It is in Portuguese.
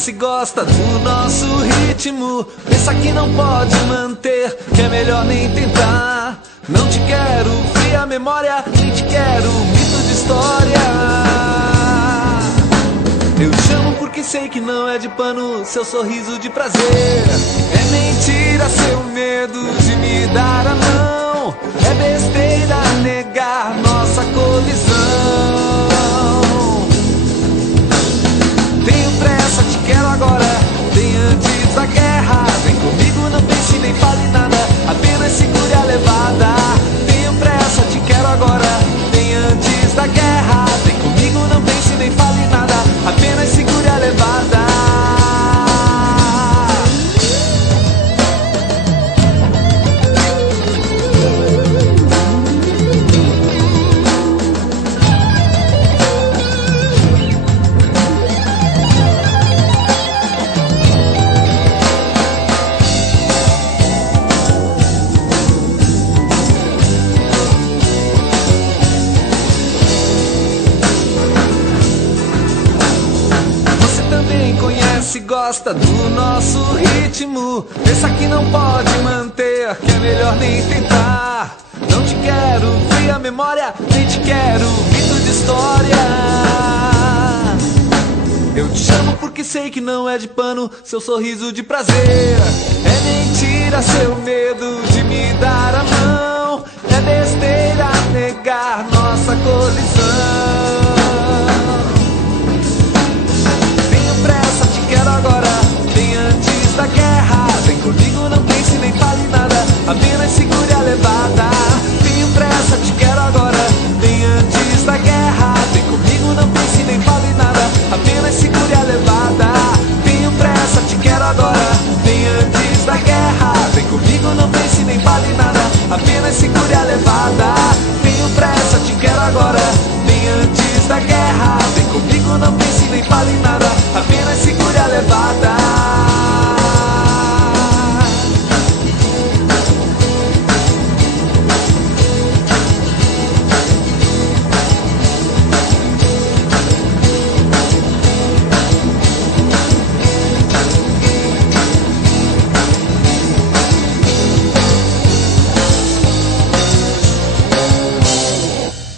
conhece, gosta do nosso ritmo. Pensa que não pode manter, que é melhor nem tentar. Não te quero fria memória, nem te quero mito de história. Eu chamo porque sei que não é de pano seu sorriso de prazer. É mentira seu medo de me dar a mão. É besteira negar nossa colisão. Tenho pressa, te quero agora, bem antes da guerra. Vem comigo, não pense nem fale nada, apenas segure a levada. Tenho pressa, te quero agora, bem antes da guerra. Vem comigo, não pense nem fale nada, apenas segure a levada. Se gosta do nosso ritmo, pensa que não pode manter, que é melhor nem tentar. Não te quero fria memória, nem te quero mito de história. Eu te chamo porque sei que não é de pano seu sorriso de prazer. É mentira seu medo de me dar a mão. É besteira negar nossa colisão. Quero agora, bem antes da guerra. Vem comigo, não pense nem fale nada, apenas segure a levada. Tenho pressa, te quero agora, bem antes da guerra. Vem comigo, não pense nem fale nada, apenas segure a levada. Tenho pressa, te quero agora, bem antes da guerra. Vem comigo, não pense nem fale nada, apenas segure a levada. Tenho pressa, te quero agora, bem antes da guerra. Vem comigo, não pense nem fale nada,